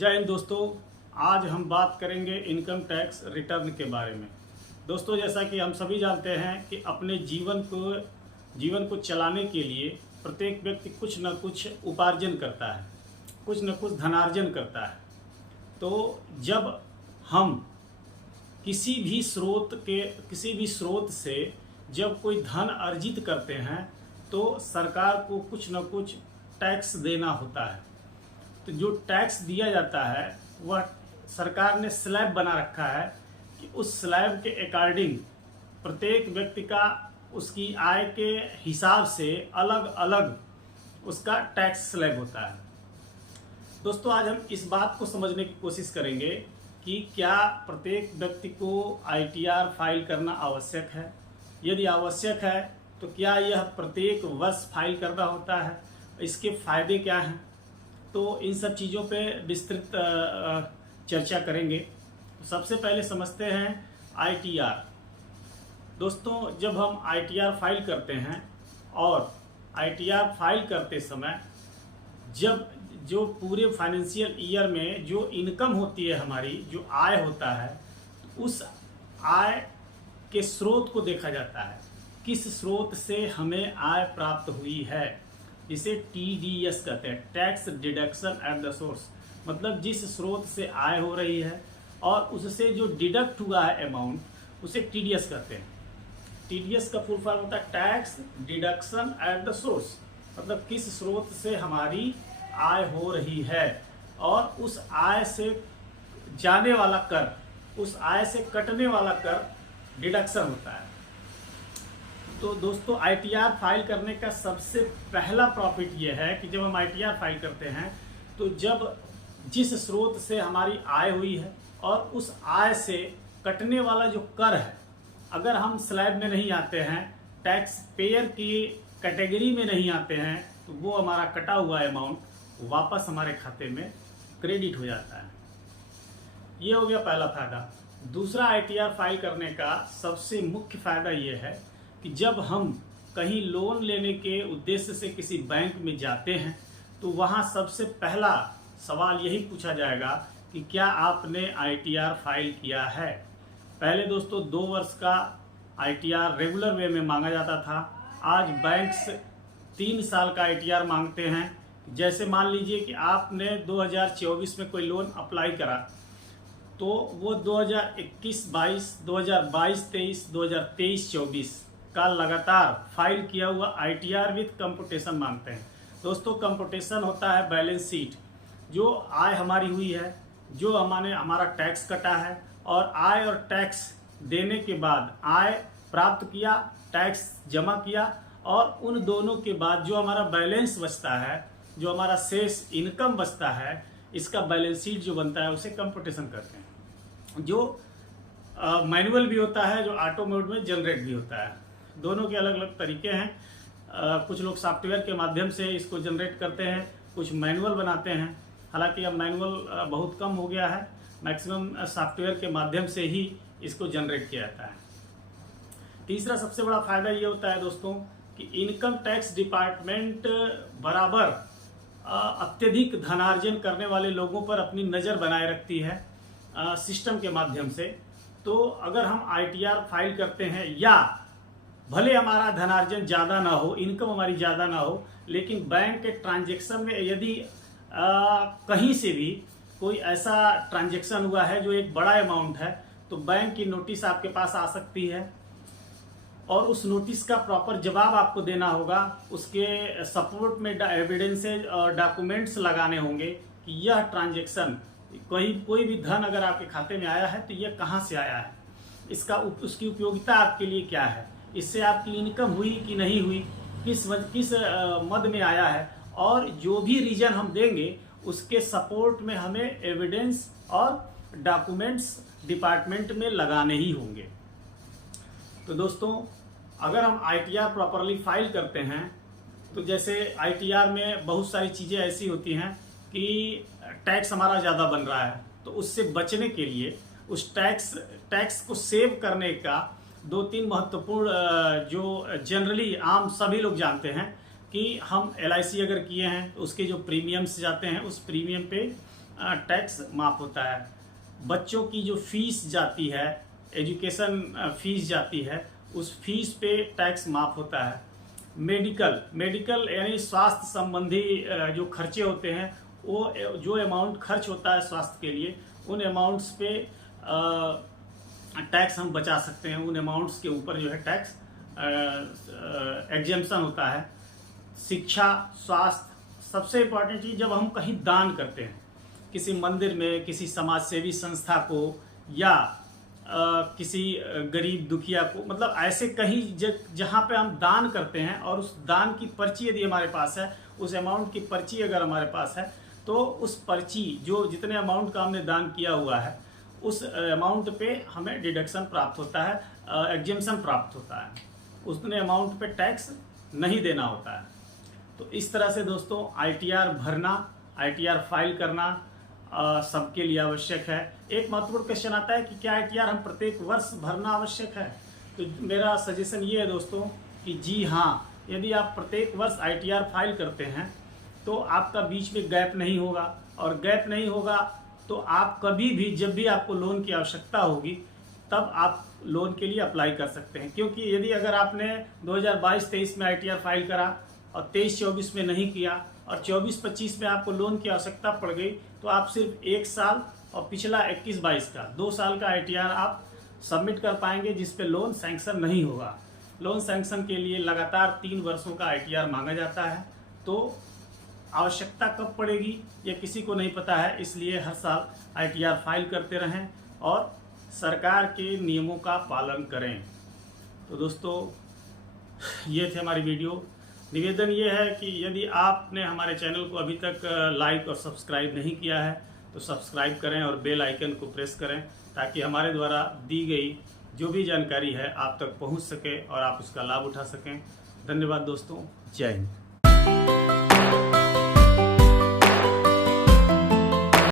जय हिंद दोस्तों। आज हम बात करेंगे इनकम टैक्स रिटर्न के बारे में। दोस्तों, जैसा कि हम सभी जानते हैं कि अपने जीवन को चलाने के लिए प्रत्येक व्यक्ति कुछ न कुछ उपार्जन करता है, कुछ न कुछ धनार्जन करता है। तो जब हम किसी भी स्रोत से जब कोई धन अर्जित करते हैं तो सरकार को कुछ न कुछ टैक्स देना होता है। तो जो टैक्स दिया जाता है वह सरकार ने स्लैब बना रखा है कि उस स्लैब के अकॉर्डिंग प्रत्येक व्यक्ति का उसकी आय के हिसाब से अलग अलग उसका टैक्स स्लैब होता है। दोस्तों, आज हम इस बात को समझने की कोशिश करेंगे कि क्या प्रत्येक व्यक्ति को ITR फाइल करना आवश्यक है। यदि आवश्यक है तो क्या यह प्रत्येक वर्ष फाइल करना होता है, इसके फायदे क्या हैं, तो इन सब चीज़ों पे विस्तृत चर्चा करेंगे। तो सबसे पहले समझते हैं ITR। दोस्तों, जब हम ITR फाइल करते हैं और ITR फाइल करते समय जब जो पूरे फाइनेंशियल ईयर में जो इनकम होती है, हमारी जो आय होता है, तो उस आय के स्रोत को देखा जाता है, किस स्रोत से हमें आय प्राप्त हुई है। इसे TDS कहते हैं, tax deduction at the source. मतलब जिस स्रोत से आय हो रही है और उससे जो डिडक्ट हुआ है अमाउंट, उसे TDS कहते हैं। TDS का फुल फॉर्म होता है tax deduction at the source. मतलब किस स्रोत से हमारी आय हो रही है और उस आय से जाने वाला कर, उस आय से कटने वाला कर डिडक्शन होता है। तो दोस्तों, ITR फाइल करने का सबसे पहला प्रॉफिट ये है कि जब हम ITR फाइल करते हैं तो जब जिस स्रोत से हमारी आय हुई है और उस आय से कटने वाला जो कर है, अगर हम स्लैब में नहीं आते हैं, टैक्स पेयर की कैटेगरी में नहीं आते हैं, तो वो हमारा कटा हुआ अमाउंट वापस हमारे खाते में क्रेडिट हो जाता है। ये हो गया पहला फायदा। दूसरा ITR फाइल करने का सबसे मुख्य फायदा ये है कि जब हम कहीं लोन लेने के उद्देश्य से किसी बैंक में जाते हैं तो वहाँ सबसे पहला सवाल यही पूछा जाएगा कि क्या आपने ITR फाइल किया है। पहले दोस्तों 2 वर्ष का ITR रेगुलर वे में मांगा जाता था। आज बैंक्स 3 साल का ITR मांगते हैं। जैसे मान लीजिए कि आपने 2024 में कोई लोन अप्लाई करा, तो वो 2021-22, 2022-23, 2023-24 का लगातार फाइल किया हुआ ITR विथ कंप्यूटेशन मांगते हैं। दोस्तों, कंप्यूटेशन होता है बैलेंस शीट, जो आय हमारी हुई है, जो हमारा टैक्स कटा है और आय और टैक्स देने के बाद आय प्राप्त किया, टैक्स जमा किया और उन दोनों के बाद जो हमारा बैलेंस बचता है, जो हमारा शेष इनकम बचता है, इसका बैलेंस शीट जो बनता है उसे कंप्यूटेशन करते हैं। जो मैनुअल भी होता है, जो ऑटो मोड में जनरेट भी होता है। दोनों के अलग अलग तरीके हैं। कुछ लोग सॉफ्टवेयर के माध्यम से इसको जनरेट करते हैं, कुछ मैनुअल बनाते हैं। हालांकि अब मैनुअल बहुत कम हो गया है, मैक्सिमम सॉफ्टवेयर के माध्यम से ही इसको जनरेट किया जाता है। तीसरा सबसे बड़ा फायदा ये होता है दोस्तों कि इनकम टैक्स डिपार्टमेंट बराबर अत्यधिक धनार्जन करने वाले लोगों पर अपनी नज़र बनाए रखती है सिस्टम के माध्यम से। तो अगर हम ITR फाइल करते हैं, या भले हमारा धनार्जन ज़्यादा ना हो, इनकम हमारी ज़्यादा ना हो, लेकिन बैंक के ट्रांजैक्शन में यदि कहीं से भी कोई ऐसा ट्रांजैक्शन हुआ है जो एक बड़ा अमाउंट है, तो बैंक की नोटिस आपके पास आ सकती है और उस नोटिस का प्रॉपर जवाब आपको देना होगा। उसके सपोर्ट में एविडेंसेज और डॉक्यूमेंट्स लगाने होंगे कि यह ट्रांजैक्शन, कोई भी धन अगर आपके खाते में आया है तो यह कहाँ से आया है, उसकी उपयोगिता आपके लिए क्या है, इससे आपकी इनकम हुई कि नहीं हुई, किस मद में आया है, और जो भी रीजन हम देंगे उसके सपोर्ट में हमें एविडेंस और डॉक्यूमेंट्स डिपार्टमेंट में लगाने ही होंगे। तो दोस्तों, अगर हम ITR प्रॉपरली फाइल करते हैं तो जैसे ITR में बहुत सारी चीज़ें ऐसी होती हैं कि टैक्स हमारा ज़्यादा बन रहा है, तो उससे बचने के लिए उस टैक्स को सेव करने का 2-3 महत्वपूर्ण जो जनरली आम सभी लोग जानते हैं कि हम LIC अगर किए हैं तो उसके जो प्रीमियम्स जाते हैं, उस प्रीमियम पे टैक्स माफ़ होता है। बच्चों की जो फीस जाती है, एजुकेशन फीस जाती है, उस फीस पे टैक्स माफ़ होता है। मेडिकल यानी स्वास्थ्य संबंधी जो खर्चे होते हैं, वो जो अमाउंट खर्च होता है स्वास्थ्य के लिए, उन अमाउंट्स पे टैक्स हम बचा सकते हैं। उन अमाउंट्स के ऊपर जो है टैक्स एग्जेम्पशन होता है। शिक्षा, स्वास्थ्य, सबसे इम्पॉर्टेंट चीज़, जब हम कहीं दान करते हैं किसी मंदिर में, किसी समाज सेवी संस्था को, या किसी गरीब दुखिया को, मतलब ऐसे कहीं जहाँ पे हम दान करते हैं और उस दान की पर्ची यदि हमारे पास है, उस अमाउंट की पर्ची अगर हमारे पास है, तो उस पर्ची जो जितने अमाउंट का हमने दान किया हुआ है, उस अमाउंट पे हमें डिडक्शन प्राप्त होता है, एग्जेम्पशन प्राप्त होता है। उतने अमाउंट पे टैक्स नहीं देना होता है। तो इस तरह से दोस्तों ITR भरना, ITR फाइल करना सबके लिए आवश्यक है। एक महत्वपूर्ण क्वेश्चन आता है कि क्या ITR हम प्रत्येक वर्ष भरना आवश्यक है? तो मेरा सजेशन ये है दोस्तों कि जी हाँ, यदि आप प्रत्येक वर्ष ITR फाइल करते हैं तो आपका बीच में गैप नहीं होगा, और गैप नहीं होगा तो आप कभी भी, जब भी आपको लोन की आवश्यकता होगी, तब आप लोन के लिए अप्लाई कर सकते हैं। क्योंकि यदि अगर आपने 2022-23 में ITR फाइल करा और 23-24 में नहीं किया, और 24-25 में आपको लोन की आवश्यकता पड़ गई, तो आप सिर्फ 1 साल और पिछला 21-22 का 2 साल का ITR आप सबमिट कर पाएंगे, जिस पे लोन सैंक्शन नहीं होगा। लोन सैंक्शन के लिए लगातार 3 वर्षों का ITR मांगा जाता है। तो आवश्यकता कब पड़ेगी ये किसी को नहीं पता है, इसलिए हर साल ITR फाइल करते रहें और सरकार के नियमों का पालन करें। तो दोस्तों, ये थे हमारी वीडियो। निवेदन ये है कि यदि आपने हमारे चैनल को अभी तक लाइक और सब्सक्राइब नहीं किया है तो सब्सक्राइब करें और बेल आइकन को प्रेस करें, ताकि हमारे द्वारा दी गई जो भी जानकारी है आप तक पहुंच सके और आप उसका लाभ उठा सकें। धन्यवाद दोस्तों, जय हिंद।